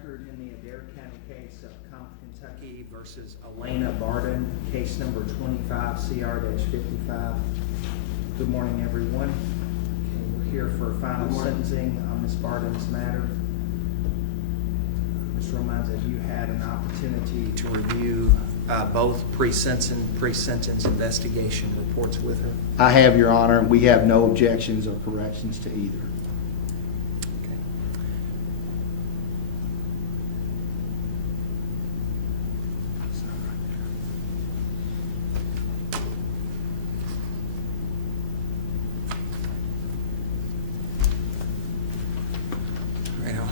record in the Adair County case of Compton, Kentucky versus Elena Bardin, case number 25 CR-55. Good morning, everyone. Okay, we're here for final sentencing on Ms. Bardin's matter. Ms. Romines, have you had an opportunity to review both pre-sentence investigation reports with her? I have, Your Honor. We have no objections or corrections to either. Okay. Right now,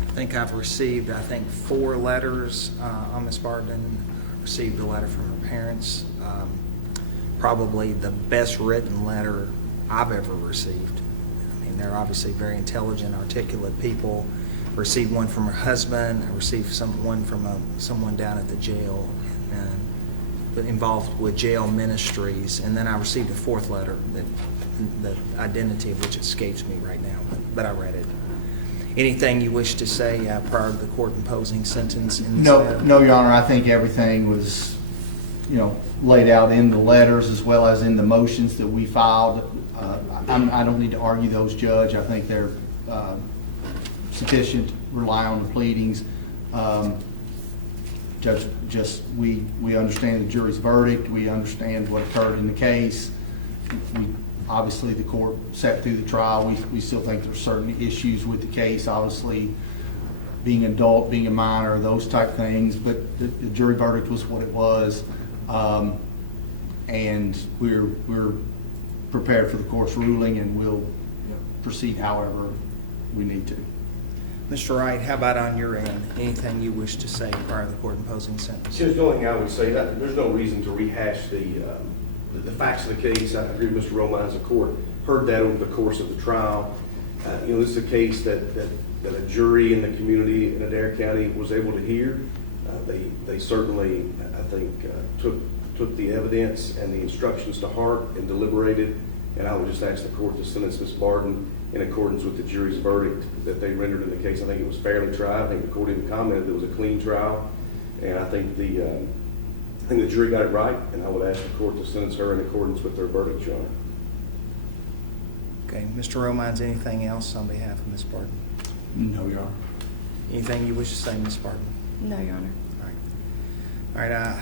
I think I've received, 4 letters on Ms. Bardin. I received a letter from her parents. Probably the best written letter I've ever received. I mean, they're obviously very intelligent, articulate people. I received one from her husband. I received one from someone down at the jail involved with jail ministries. And then I received a 4th letter, the identity of which escapes me right now, but I read it. Anything you wish to say prior to the court imposing sentence in this matter? No, Your Honor. I think everything was, laid out in the letters as well as in the motions that we filed. I don't need to argue those, Judge. I think they're sufficient to rely on the pleadings. Judge, we understand the jury's verdict. We understand what occurred in the case. Obviously, the court sat through the trial. We still think there's certain issues with the case, obviously being adult, being a minor, those type things, but the jury verdict was what it was. And we're prepared for the court's ruling, and we'll proceed however we need to. Mr. Wright, how about on your end? Anything you wish to say prior to the court imposing sentence? Judge, the only thing I would say that there's no reason to rehash the facts of the case. I agree with Mr. Romines. The court heard that over the course of the trial. This is a case that a jury in the community in Adair County was able to hear. They certainly, I think, took the evidence and the instructions to heart and deliberated. And I would just ask the court to sentence Ms. Bardin in accordance with the jury's verdict that they rendered in the case. I think it was fairly tried. I think the court even commented it was a clean trial. And I think the jury got it right, and I would ask the court to sentence her in accordance with their verdict, Your Honor. Okay, Mr. Romines, anything else on behalf of Ms. Bardin? No, Your Honor. Anything you wish to say, Ms. Bardin? No, Your Honor. All right.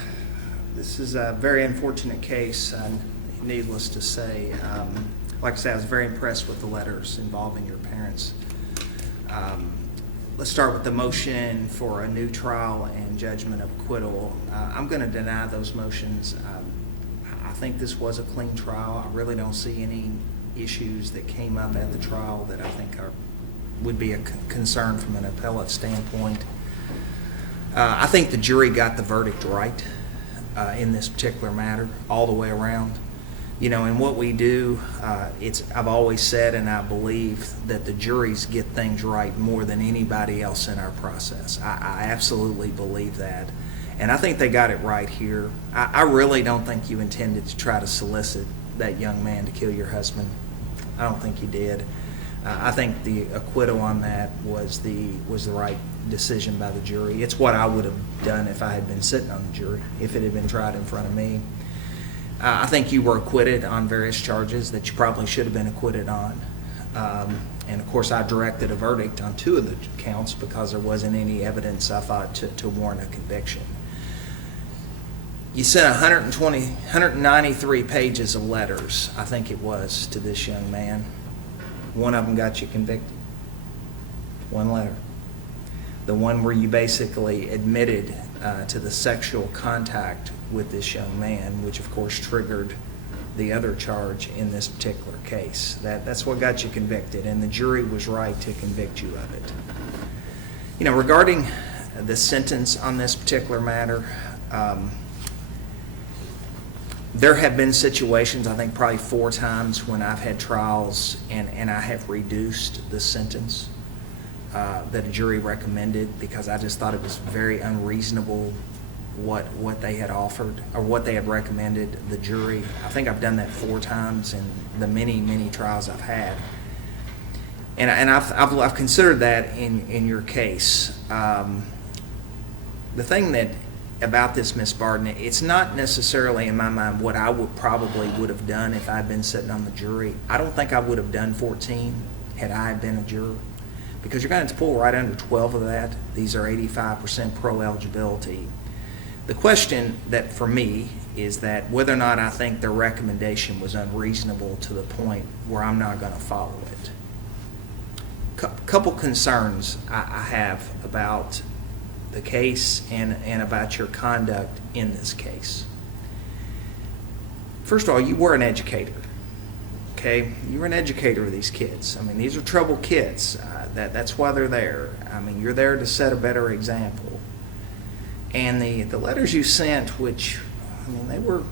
This is a very unfortunate case, needless to say. Like I said, I was very impressed with the letters involving your parents. Let's start with the motion for a new trial and judgment of acquittal. I'm going to deny those motions. I think this was a clean trial. I really don't see any issues that came up at the trial that I think would be a concern from an appellate standpoint. I think the jury got the verdict right in this particular matter all the way around. And what we do, I've always said, and I believe that the juries get things right more than anybody else in our process. I absolutely believe that. And I think they got it right here. I really don't think you intended to try to solicit that young man to kill your husband. I don't think you did. I think the acquittal on that was the right decision by the jury. It's what I would have done if I had been sitting on the jury, if it had been tried in front of me. I think you were acquitted on various charges that you probably should have been acquitted on. And of course, I directed a verdict on 2 of the counts because there wasn't any evidence, I thought, to warrant a conviction. You sent 193 pages of letters, I think it was, to this young man. One of them got you convicted. 1 letter. The one where you basically admitted to the sexual contact with this young man, which of course triggered the other charge in this particular case. That's what got you convicted, and the jury was right to convict you of it. Regarding the sentence on this particular matter, there have been situations, I think probably 4 times, when I've had trials and I have reduced the sentence that a jury recommended because I just thought it was very unreasonable what they had offered or what they had recommended the jury. I think I've done that 4 times in the many trials I've had. And I've considered that in your case. The thing that about this, Miss Bardin, it's not necessarily in my mind what I probably would have done if I'd been sitting on the jury. I don't think I would have done 14 had I been a juror, because you're going to pull right under 12 of that. These are 85% pro eligibility. The question that for me is that whether or not I think their recommendation was unreasonable to the point where I'm not going to follow it. Couple concerns I have about the case and about your conduct in this case. First of all, you were an educator, okay? You were an educator of these kids. I mean, these are troubled kids. That's why they're there. I mean, you're there to set a better example. And the letters you sent, which, I mean, they were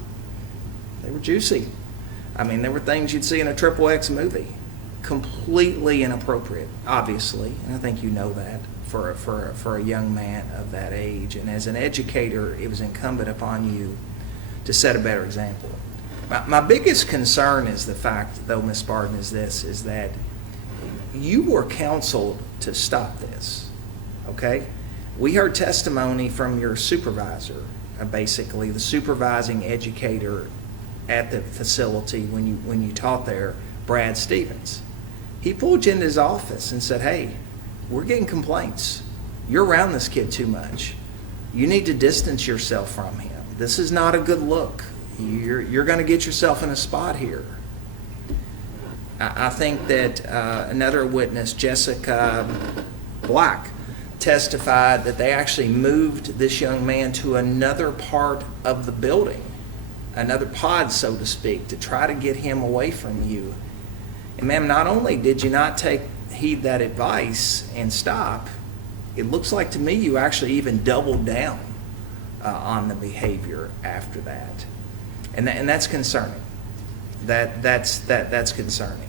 juicy. I mean, they were things you'd see in a XXX movie. Completely inappropriate, obviously, and I think you know that for a young man of that age. And as an educator, it was incumbent upon you to set a better example. My biggest concern is the fact, though, Ms. Bardin, is that you were counseled to stop this, okay? We heard testimony from your supervisor, basically the supervising educator at the facility when you taught there, Brad Stevens. He pulled you into his office and said, hey, we're getting complaints. You're around this kid too much. You need to distance yourself from him. This is not a good look. You're going to get yourself in a spot here. I think that another witness, Jessica Black, testified that they actually moved this young man to another part of the building, another pod, so to speak, to try to get him away from you. And ma'am, not only did you not heed that advice and stop, it looks like to me you actually even doubled down on the behavior after that. And that's concerning. That's concerning.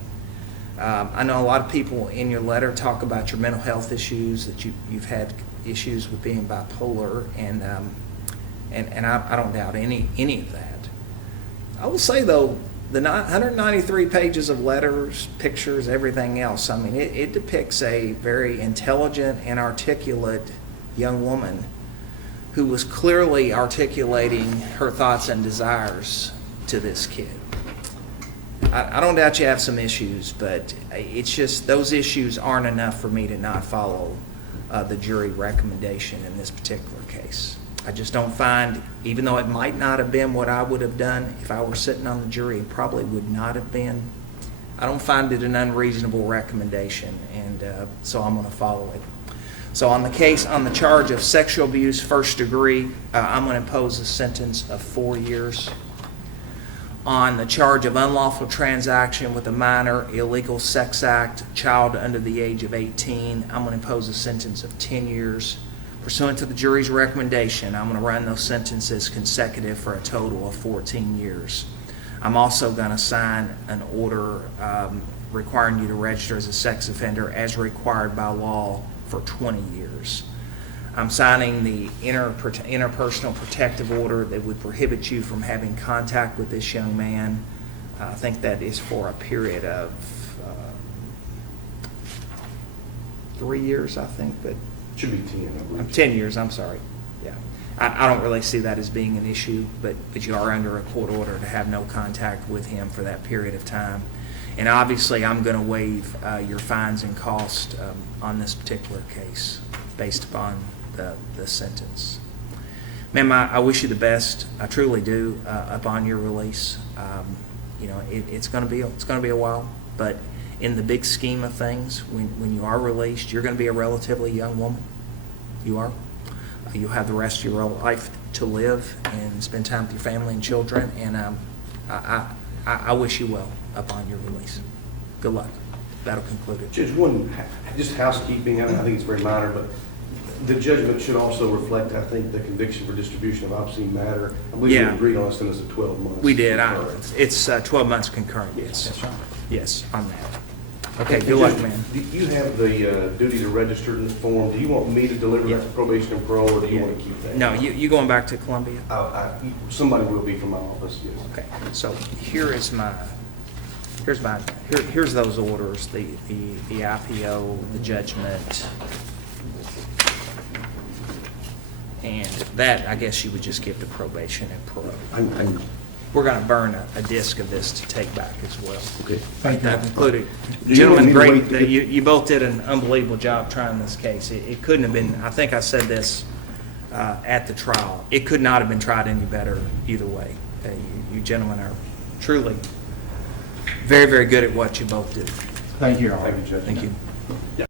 I know a lot of people in your letter talk about your mental health issues, that you've had issues with being bipolar, and I don't doubt any of that. I will say, though, the 193 pages of letters, pictures, everything else, I mean, it depicts a very intelligent and articulate young woman who was clearly articulating her thoughts and desires to this kid. I don't doubt you have some issues, but it's just those issues aren't enough for me to not follow the jury recommendation in this particular case. I just don't find, even though it might not have been what I would have done if I were sitting on the jury, it probably would not have been. I don't find it an unreasonable recommendation, and so I'm going to follow it. So on the case, on the charge of sexual abuse, first degree, I'm going to impose a sentence of 4 years. On the charge of unlawful transaction with a minor, illegal sex act, child under the age of 18, I'm going to impose a sentence of 10 years. Pursuant to the jury's recommendation, I'm going to run those sentences consecutive for a total of 14 years. I'm also going to sign an order requiring you to register as a sex offender as required by law for 20 years. I'm signing the interpersonal protective order that would prohibit you from having contact with this young man. I think that is for a period of 3 years, I think, but Should be 10, I believe. 10 years, I'm sorry. Yeah. I don't really see that as being an issue, but you are under a court order to have no contact with him for that period of time. And obviously, I'm going to waive your fines and costs on this particular case based upon the sentence. Ma'am, I wish you the best. I truly do upon your release. It's going to be a while, but in the big scheme of things, when you are released, you're going to be a relatively young woman. You are. You'll have the rest of your life to live and spend time with your family and children, and I wish you well upon your release. Good luck. That'll conclude it. Judge, just housekeeping, I think it's very minor, but the judgment should also reflect, I think, the conviction for distribution of obscene matter. I believe we agreed on a sentence of 12 months. We did. concurrent. It's 12 months concurrent, yes. That's right. Yes, on that. Okay, good luck, man. Do you have the duty to register in the form? Do you want me to deliver that to probation and parole, or do you want to keep that? No, you going back to Columbia? Somebody will be from my office, yes. Okay, so here is my here's those orders, the IPO, the judgment. And that, I guess you would just give to probation and parole. We're gonna burn a disc of this to take back as well. Okay. Thank you. That included, you gentlemen, want me to great, wait to that get- you both did an unbelievable job trying this case. It couldn't have been, I think I said this at the trial, it could not have been tried any better either way. You gentlemen are truly very, very good at what you both do. Thank you, Your Honor. Thank you, Judge. Thank you.